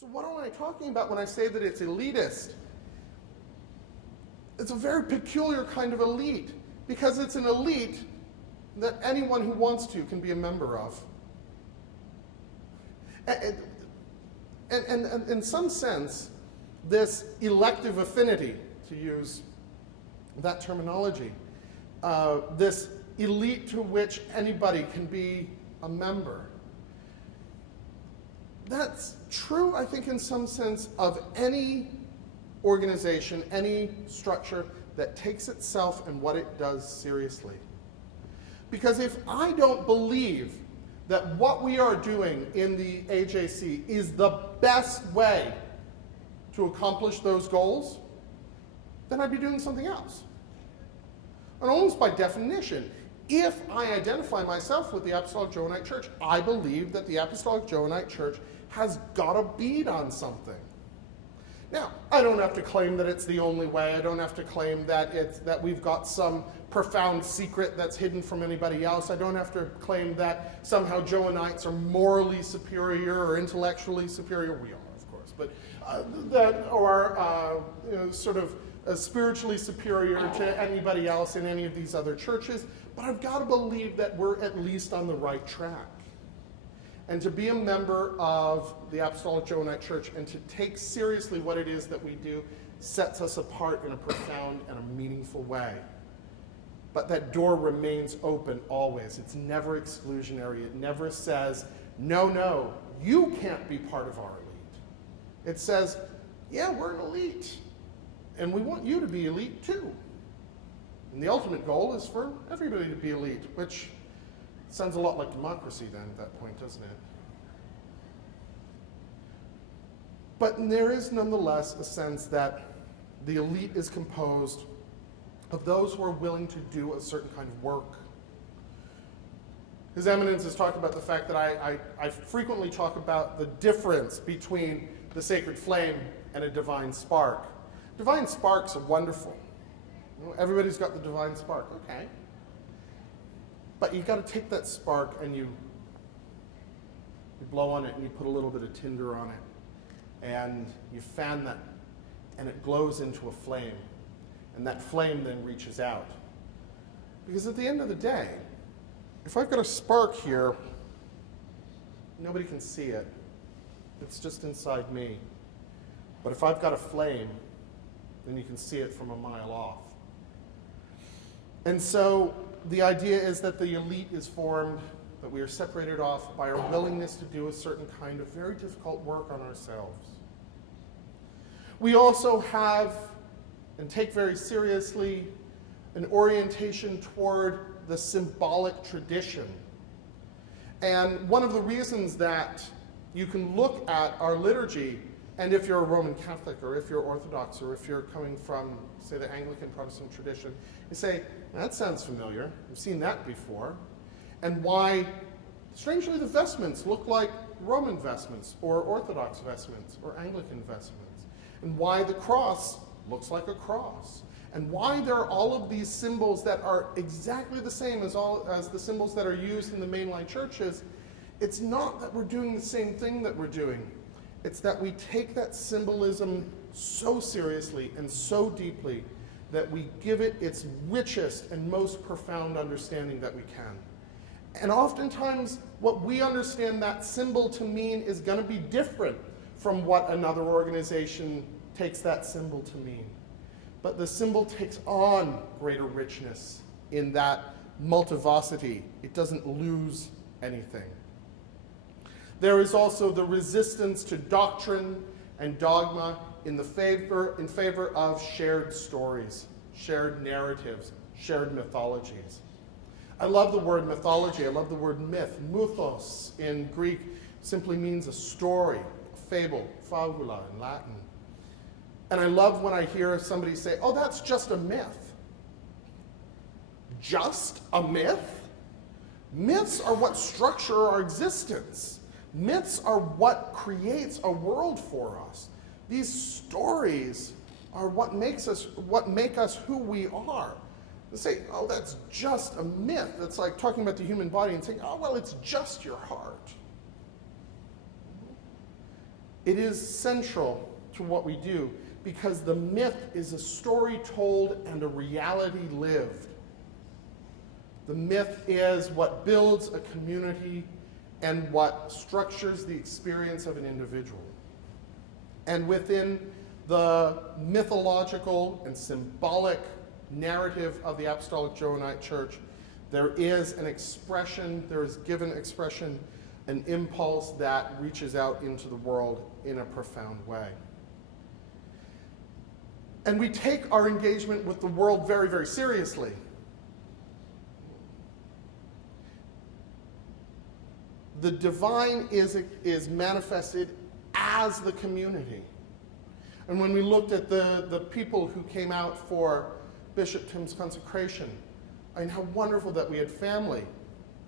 So what am I talking about when I say that it's elitist? It's a very peculiar kind of elite, because it's an elite that anyone who wants to can be a member of. And in some sense, this elective affinity, to use that terminology, this elite to which anybody can be a member, that's true, I think, in some sense, of any organization, any structure that takes itself and what it does seriously. Because if I don't believe that what we are doing in the AJC is the best way to accomplish those goals, then I'd be doing something else. And almost by definition, if I identify myself with the Apostolic Johannite Church, I believe that the Apostolic Johannite Church has got a bead on something. Now, I don't have to claim that it's the only way. I don't have to claim that we've got some profound secret that's hidden from anybody else. I don't have to claim that somehow Johannites are morally superior or intellectually superior. We are, of course, but sort of spiritually superior to anybody else in any of these other churches. But I've got to believe that we're at least on the right track. And to be a member of the Apostolic Johannite Church and to take seriously what it is that we do sets us apart in a profound and a meaningful way. But that door remains open always. It's never exclusionary. It never says, no, you can't be part of our elite. It says, yeah, we're an elite, and we want you to be elite too. And the ultimate goal is for everybody to be elite, which sounds a lot like democracy then at that point, doesn't it? But there is nonetheless a sense that the elite is composed of those who are willing to do a certain kind of work. His Eminence has talked about the fact that I frequently talk about the difference between the sacred flame and a divine spark. Divine sparks are wonderful. Everybody's got the divine spark, okay. But you've got to take that spark and you blow on it and you put a little bit of tinder on it. And you fan that and it glows into a flame. And that flame then reaches out. Because at the end of the day, if I've got a spark here, nobody can see it. It's just inside me. But if I've got a flame, then you can see it from a mile off. And so the idea is that the elite is formed, that we are separated off by our willingness to do a certain kind of very difficult work on ourselves. We also have, and take very seriously, an orientation toward the symbolic tradition. And one of the reasons that you can look at our liturgy, and if you're a Roman Catholic, or if you're Orthodox, or if you're coming from, say, the Anglican Protestant tradition, you say, that sounds familiar. We've seen that before. And why, strangely, the vestments look like Roman vestments, or Orthodox vestments, or Anglican vestments. And why the cross looks like a cross. And why there are all of these symbols that are exactly the same as the symbols that are used in the mainline churches. It's not that we're doing the same thing that we're doing. It's that we take that symbolism so seriously and so deeply that we give it its richest and most profound understanding that we can. And oftentimes, what we understand that symbol to mean is going to be different from what another organization takes that symbol to mean. But the symbol takes on greater richness in that multivocity. It doesn't lose anything. There is also the resistance to doctrine and dogma in favor of shared stories, shared narratives, shared mythologies. I love the word mythology. I love the word myth. Mythos in Greek simply means a story, a fable, fabula in Latin. And I love when I hear somebody say, oh, that's just a myth. Just a myth? Myths are what structure our existence. Myths are what creates a world for us. These stories are what make us who we are. They say, oh, that's just a myth. That's like talking about the human body and saying, oh, well, it's just your heart. It is central to what we do because the myth is a story told and a reality lived. The myth is what builds a community and what structures the experience of an individual. And within the mythological and symbolic narrative of the Apostolic Johannite Church, there is an expression, there is given expression, an impulse that reaches out into the world in a profound way. And we take our engagement with the world very, very seriously. The divine is manifested as the community. And when we looked at the people who came out for Bishop Tim's consecration, I mean, how wonderful that we had family,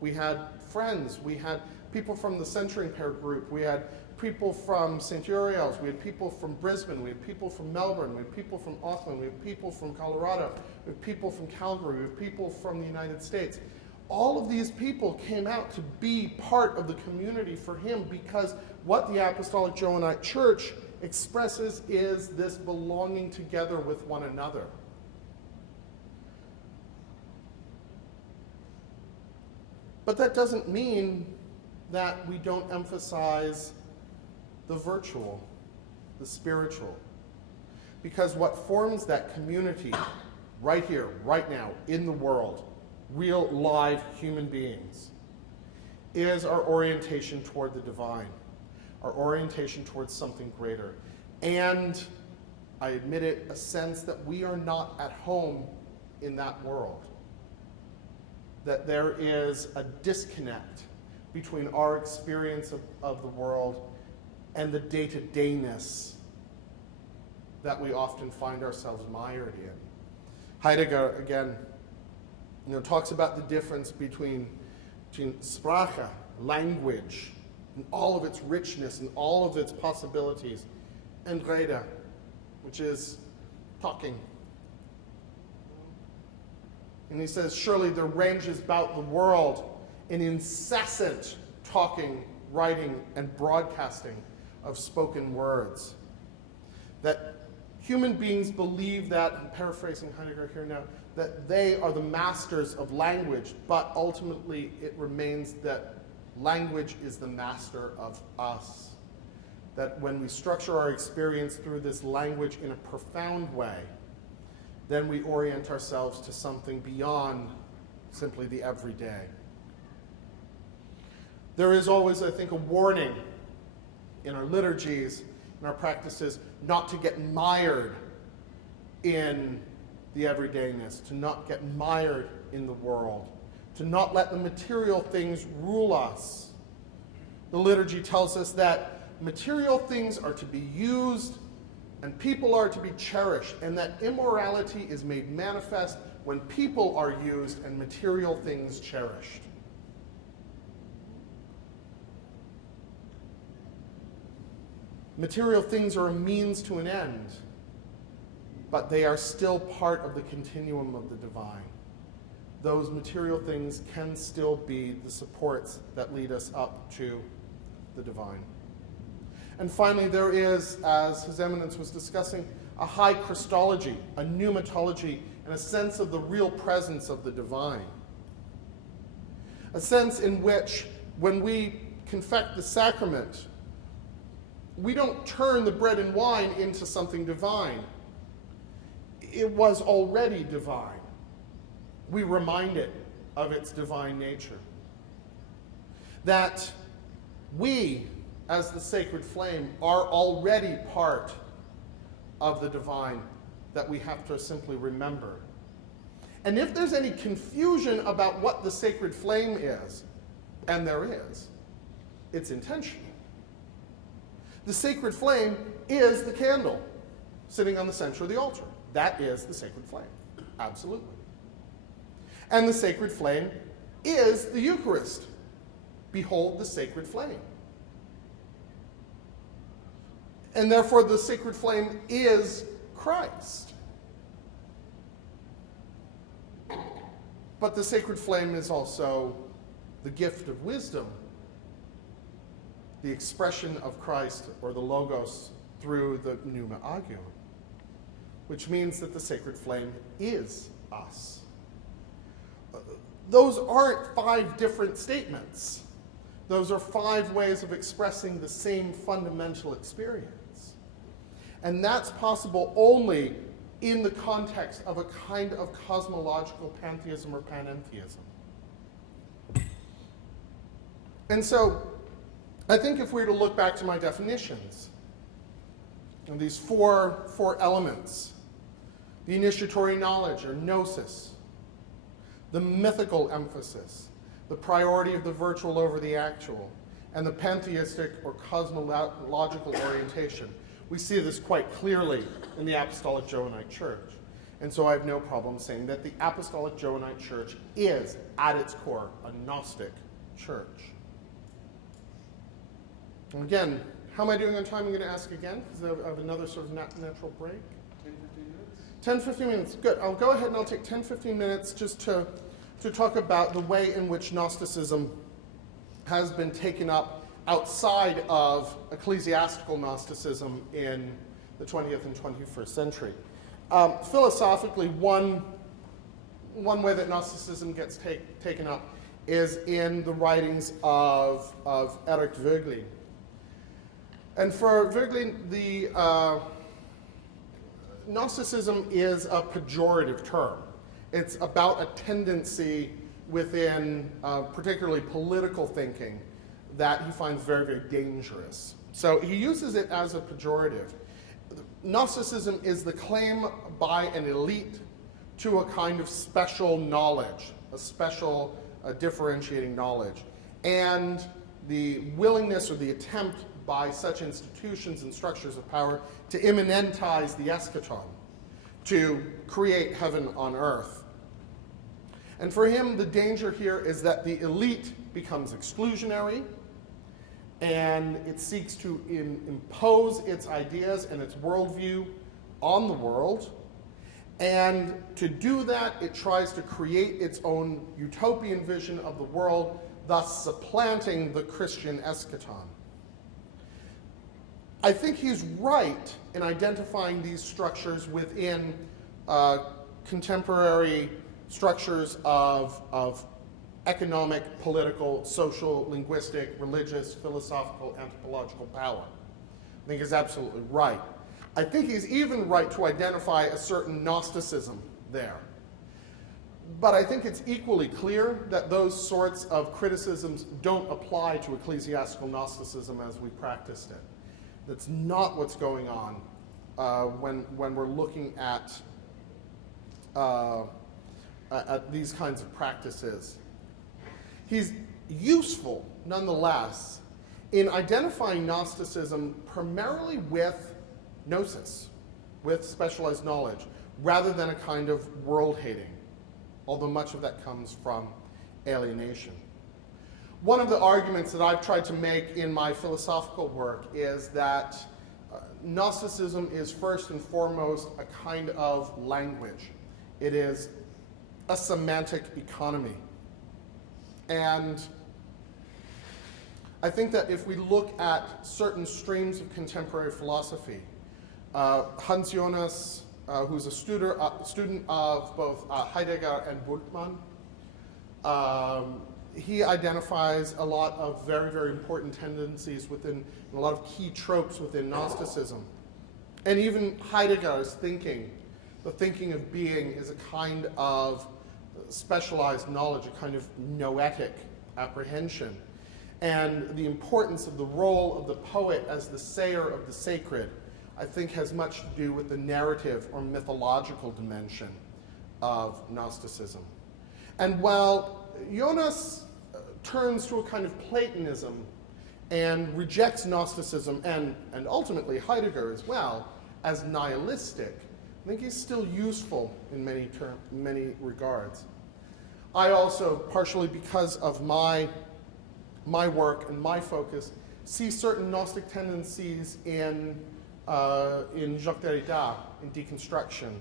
we had friends, we had people from the Centering Pair group, we had people from St. Uriel's, we had people from Brisbane, we had people from Melbourne, we had people from Auckland, we had people from Colorado, we had people from Calgary, we had people from the United States. All of these people came out to be part of the community for him because what the Apostolic Johannite Church expresses is this belonging together with one another. But that doesn't mean that we don't emphasize the virtual, the spiritual. Because what forms that community right here, right now, in the world, real live human beings, is our orientation toward the divine, our orientation towards something greater. And I admit it, a sense that we are not at home in that world. That there is a disconnect between our experience of the world and the day-to-dayness that we often find ourselves mired in. Heidegger, again, talks about the difference between Sprache, language, and all of its richness and all of its possibilities, and Rede, which is talking. And he says, surely there ranges about the world an incessant talking, writing, and broadcasting of spoken words. That human beings believe that, I'm paraphrasing Heidegger here now, that they are the masters of language, but ultimately it remains that language is the master of us. That when we structure our experience through this language in a profound way, then we orient ourselves to something beyond simply the everyday. There is always, I think, a warning in our liturgies, in our practices, not to get mired in the everydayness, to not get mired in the world, to not let the material things rule us. The liturgy tells us that material things are to be used and people are to be cherished, and that immorality is made manifest when people are used and material things cherished. Material things are a means to an end, but they are still part of the continuum of the divine. Those material things can still be the supports that lead us up to the divine. And finally, there is, as His Eminence was discussing, a high Christology, a pneumatology, and a sense of the real presence of the divine. A sense in which, when we confect the sacrament, we don't turn the bread and wine into something divine. It was already divine. We remind it of its divine nature. That we, as the sacred flame, are already part of the divine that we have to simply remember. And if there's any confusion about what the sacred flame is, and there is, it's intentional. The sacred flame is the candle sitting on the center of the altar. That is the sacred flame, absolutely. And the sacred flame is the Eucharist. Behold the sacred flame. And therefore the sacred flame is Christ. But the sacred flame is also the gift of wisdom the expression of Christ or the Logos through the pneuma agion, which means that the sacred flame is us. Those aren't 5 different statements. Those are 5 ways of expressing the same fundamental experience. And that's possible only in the context of a kind of cosmological pantheism or panentheism. And so, I think if we were to look back to my definitions, and these four elements, the initiatory knowledge, or gnosis, the mythical emphasis, the priority of the virtual over the actual, and the pantheistic or cosmological orientation, we see this quite clearly in the Apostolic Johannite Church. And so I have no problem saying that the Apostolic Johannite Church is, at its core, a Gnostic church. And again, how am I doing on time? I'm going to ask again, because I have another sort of natural break. 10, 15 minutes. Good. I'll go ahead and I'll take 10, 15 minutes just to talk about the way in which Gnosticism has been taken up outside of ecclesiastical Gnosticism in the 20th and 21st century. Philosophically, one way that Gnosticism gets taken up is in the writings of Eric Voegelin. And for Voegelin, the Gnosticism is a pejorative term. It's about a tendency within particularly political thinking that he finds very, very dangerous. So he uses it as a pejorative. Gnosticism is the claim by an elite to a kind of special knowledge, a special differentiating knowledge, and the willingness or the attempt by such institutions and structures of power to immanentize the eschaton, to create heaven on earth. And for him, the danger here is that the elite becomes exclusionary, and it seeks to impose its ideas and its worldview on the world. And to do that, it tries to create its own utopian vision of the world, thus supplanting the Christian eschaton. I think he's right in identifying these structures within contemporary structures of economic, political, social, linguistic, religious, philosophical, anthropological power. I think he's absolutely right. I think he's even right to identify a certain Gnosticism there. But I think it's equally clear that those sorts of criticisms don't apply to ecclesiastical Gnosticism as we practiced it. That's not what's going on when we're looking at these kinds of practices. He's useful, nonetheless, in identifying Gnosticism primarily with gnosis, with specialized knowledge, rather than a kind of world-hating, although much of that comes from alienation. One of the arguments that I've tried to make in my philosophical work is that Gnosticism is first and foremost a kind of language. It is a semantic economy. And I think that if we look at certain streams of contemporary philosophy, Hans Jonas, who's a student of both Heidegger and Bultmann, he identifies a lot of very, very important tendencies within, a lot of key tropes within Gnosticism. And even Heidegger's thinking, the thinking of being, is a kind of specialized knowledge, a kind of noetic apprehension. And the importance of the role of the poet as the sayer of the sacred, I think, has much to do with the narrative or mythological dimension of Gnosticism. And while Jonas turns to a kind of Platonism and rejects Gnosticism, and ultimately Heidegger as well, as nihilistic, I think he's still useful in many regards. I also, partially because of my work and my focus, see certain Gnostic tendencies in Jacques Derrida, in deconstruction,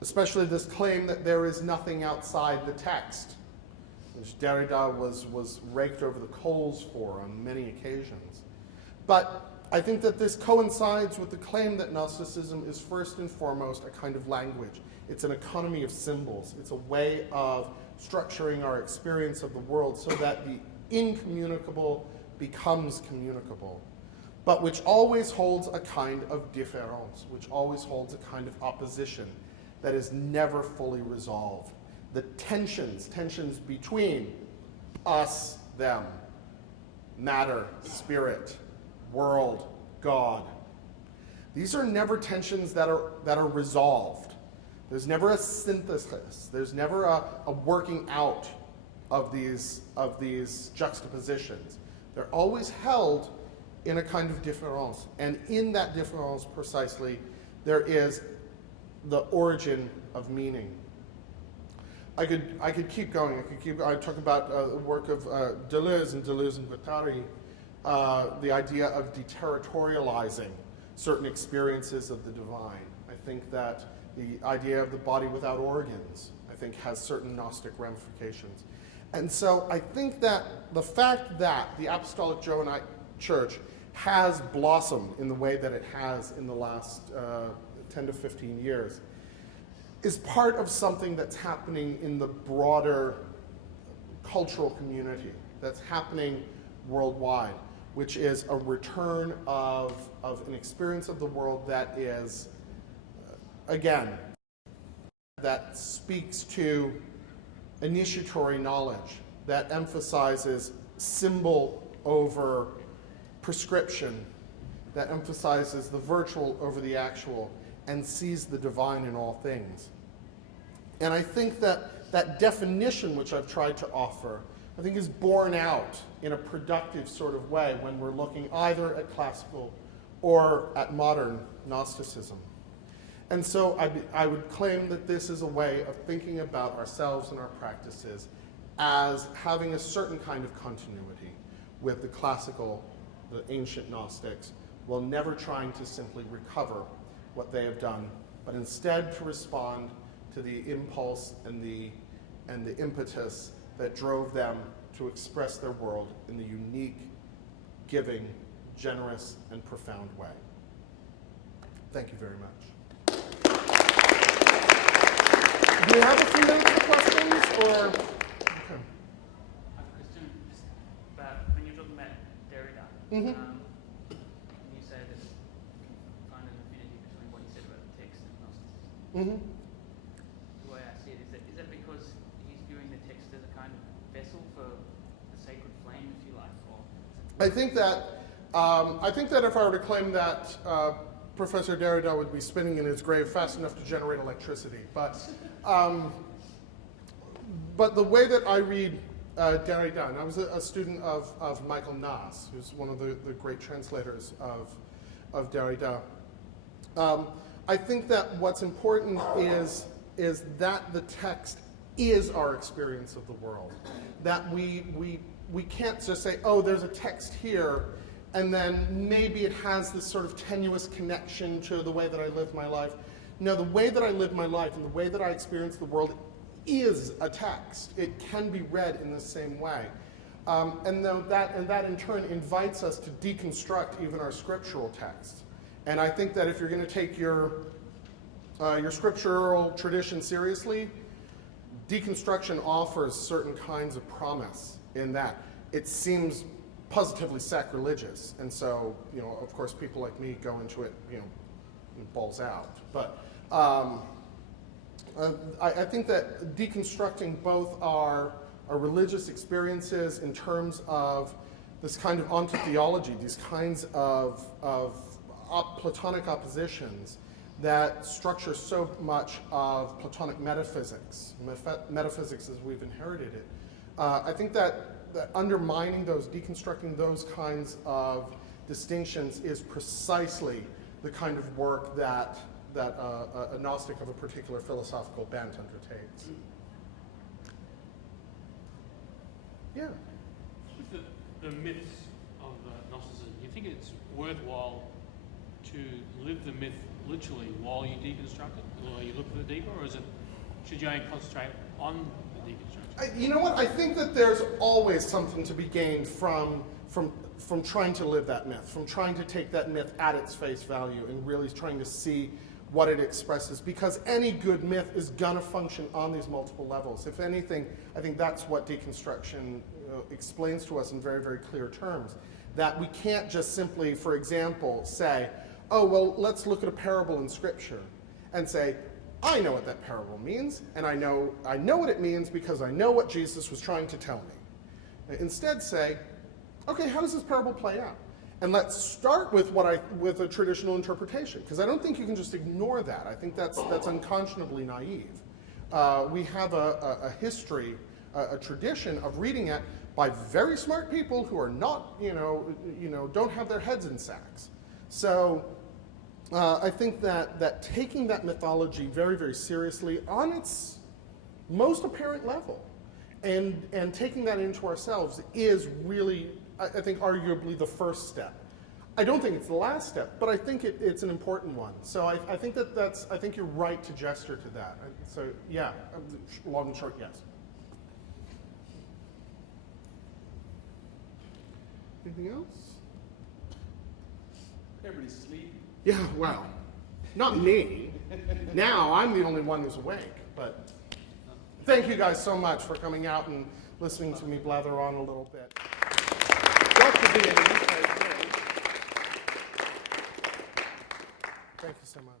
especially this claim that there is nothing outside the text, which Derrida was raked over the coals for on many occasions. But I think that this coincides with the claim that Gnosticism is first and foremost a kind of language. It's an economy of symbols. It's a way of structuring our experience of the world so that the incommunicable becomes communicable, but which always holds a kind of différance, which always holds a kind of opposition that is never fully resolved. The tensions between us, them, matter, spirit, world, God. These are never tensions that are resolved. There's never a synthesis. There's never a working out of these juxtapositions. They're always held in a kind of différance. And in that différance, precisely, there is the origin of meaning. I could keep going. I talk about the work of Deleuze and Guattari, the idea of deterritorializing certain experiences of the divine. I think that the idea of the body without organs, I think, has certain Gnostic ramifications. And so I think that the fact that the Apostolic Johannite Church has blossomed in the way that it has in the last 10 to 15 years is part of something that's happening in the broader cultural community, that's happening worldwide, which is a return of an experience of the world that is, again, that speaks to initiatory knowledge, that emphasizes symbol over prescription, that emphasizes the virtual over the actual, and sees the divine in all things. And I think that that definition which I've tried to offer, I think is borne out in a productive sort of way when we're looking either at classical or at modern Gnosticism. And so I would claim that this is a way of thinking about ourselves and our practices as having a certain kind of continuity with the classical, the ancient Gnostics, while never trying to simply recover what they have done, but instead to respond to the impulse and the impetus that drove them to express their world in the unique, giving, generous, and profound way. Thank you very much. Do we have a few minutes for questions, or? Okay. I have a question just about when you're talking about Derrida. Mm-hmm. You say that you can find an affinity between what you said about the text and Gnosticism. Mm-hmm. The way I see it is that because he's viewing the text as a kind of vessel for the sacred flame, if you like, or? I think that if I were to claim that Professor Derrida would be spinning in his grave fast enough to generate electricity, but the way that I read Derrida, and I was a student of Michael Nass, who's one of the great translators of Derrida. I think that what's important is that the text is our experience of the world. That we can't just say, oh, there's a text here, and then maybe it has this sort of tenuous connection to the way that I live my life. No, the way that I live my life and the way that I experience the world is a text. It can be read in the same way. And that in turn invites us to deconstruct even our scriptural texts. And I think that if you're going to take your scriptural tradition seriously, deconstruction offers certain kinds of promise in that. It seems positively sacrilegious, and so, of course, people like me go into it, balls out. But I think that deconstructing both our religious experiences in terms of this kind of ontotheology, these kinds of Platonic oppositions that structure so much of Platonic metaphysics as we've inherited it. I think that undermining those, deconstructing those kinds of distinctions is precisely the kind of work that a Gnostic of a particular philosophical bent undertakes. Yeah? With the myths of Gnosticism, do you think it's worthwhile to live the myth literally while you deconstruct it, or you look for the deeper, or should you only concentrate on the deconstruction? You know what? I think that there's always something to be gained from trying to live that myth, from trying to take that myth at its face value and really trying to see what it expresses. Because any good myth is gonna function on these multiple levels. If anything, I think that's what deconstruction explains to us in very, very clear terms. That we can't just simply, for example, say, oh, well, let's look at a parable in Scripture and say, I know what that parable means, and I know what it means because I know what Jesus was trying to tell me. Instead say, okay, how does this parable play out? And let's start with with a traditional interpretation, because I don't think you can just ignore that. I think that's unconscionably naive. We have a history, a tradition of reading it by very smart people who are not, don't have their heads in sacks. So I think that taking that mythology very, very seriously on its most apparent level and taking that into ourselves is really, I think, arguably the first step. I don't think it's the last step, but I think it's an important one. So I think I think you're right to gesture to that. So yeah, long and short, yes. Anything else? Everybody's sleeping. Yeah, well, not me. Now I'm the only one who's awake, but thank you guys so much for coming out and listening to me blather on a little bit. Dr. Behun, thank you so much.